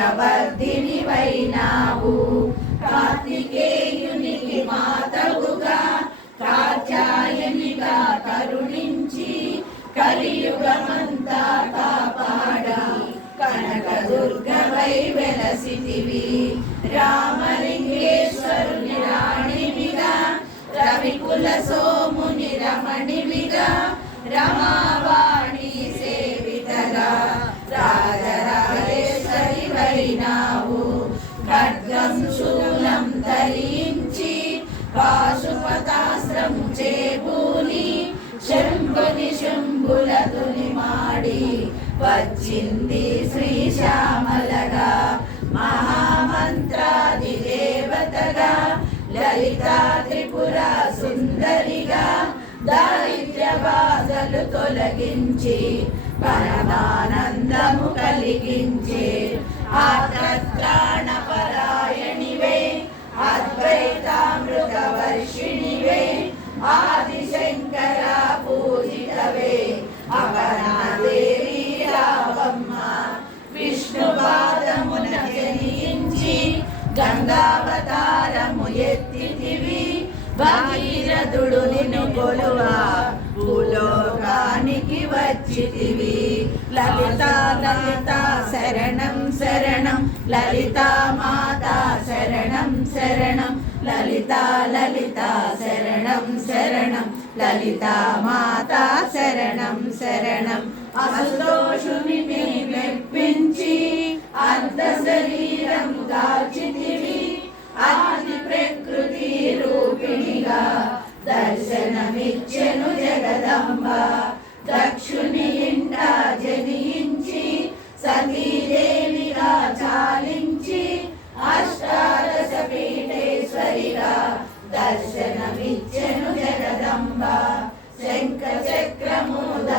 ప్రవర్ధినివైనావు కార్తికేయునికి మాతవుగా కాచాయనిగా కరుణించి కలియుగమంతా కాపాడా. కనక దుర్గవై వెలసితివి. రామలింగేశ్వరుని రాణివిగా రవికుల సోముని శూలం ధరించి పాశుపతాశ్రం చేబూని శంభుని శంభులతుని మాడి వచ్చింది శ్రీశ్యామలగా మహామంత్రాది దేవతగా లలితా త్రిపుర సుందరిగా దారిద్ర్య బాధలు తొలగించి పరమానందము కలిగించే ఆత్రాణ పరాయణివే ఆదిశంకర పూజితవే అపర్ణదేవి రావమ్మ. విష్ణు జనించి గంగావతారము ఎత్తితివి భగీరథుడు నిన్ను కొలువా. శరణం లలితా లలిత మాత శరణం శరణం లలిత లలిత శరణం శరణం లలిత మాత శరణం శరణం అసతోషుని మెప్పించి అర్ధ శరీరం దాల్చితివి ఆది ప్రకృతి రూపిణిగా దర్శనమిచ్చెను జగదంబ దక్షుని ఇంట జనించి సతీ అష్టాదశపీఠేశ్వరిగా దర్శనమిచ్చను జగదంబ. శంఖ చక్రముద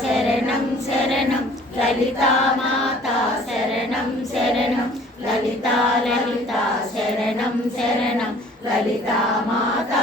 శరణం శరణం. లలితా మాతా శరణం శరణం. లలితా లలిత శరణం శరణం. లలితా మాతా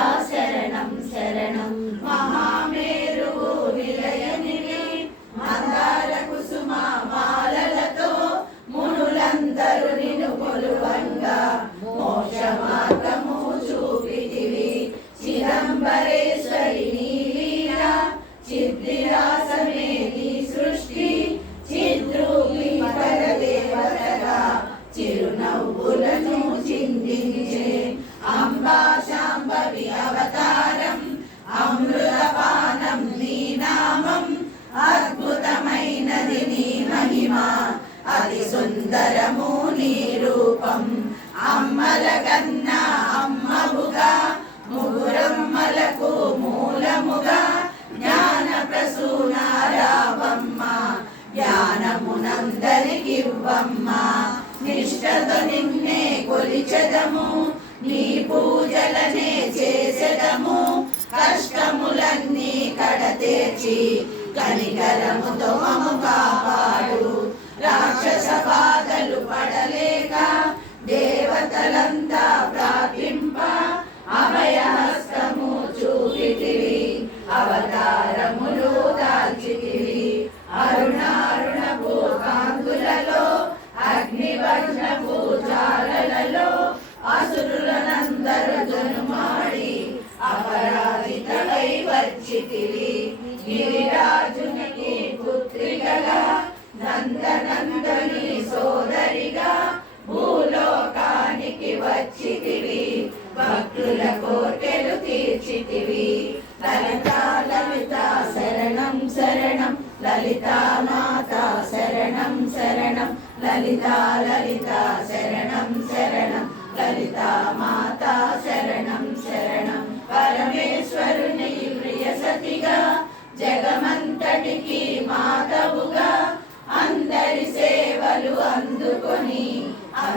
నిష్టతో నిన్నే కొలిచెదము. నీ పూజలనే చేసెదము. కష్టములన్నీ కడతేర్చి కనికరముతో మమ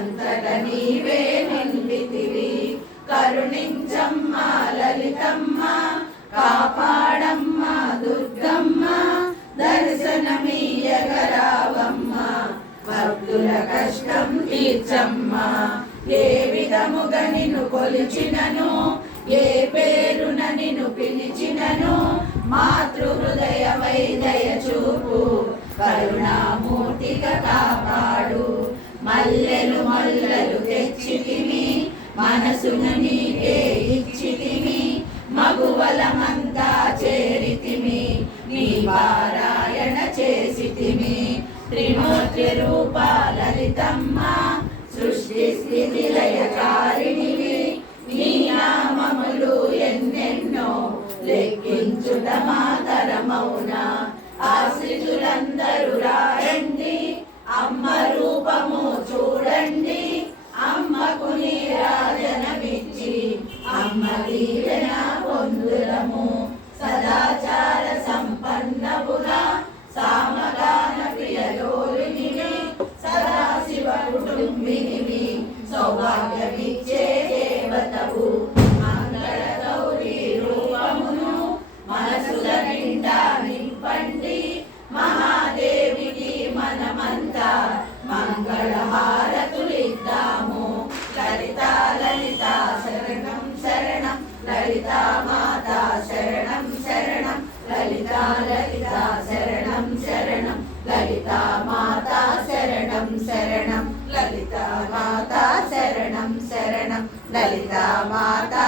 అంతట నీవే నిండితివి. కరుణించమ్మ లలితమ్మ కాపాడమ్మ దుర్గమ్మ దర్శనమీయగరావమ్మ. భక్తుల కష్టం తీర్చమ్మ. ఏ విధముగ నిన్ను కొలిచినను ఏ పేరున నిన్ను పిలిచినను మాతృ హృదయమై దయ చూపు కరుణామూర్తిగా కాపాడు. మల్లెలు మల్లెలు తెచ్చితిమి మనసును నీకే ఇచ్చితిమి మగువలమంతా చేరితిమి నీ పారాయణ చేసితిమి. త్రిమూర్తి రూప లలితమ్మ సృష్టి స్థితి లయకారిణివి నీ నామములు ఎన్నెన్నో లెక్కించుట మాతరమౌన. ఆశ్రితులందరూ రాయండి. అమ్మ రూపము చూడండి. అమ్మకు నీరాజనమిచ్చి అమ్మ లలిత లలిత శరణం శరణం. లలిత మాత శరణం శరణం. లలిత లలిత శరణం శరణం. లలిత మాత శరణం శరణం. లలిత మాత శరణం శరణం. లలిత మాత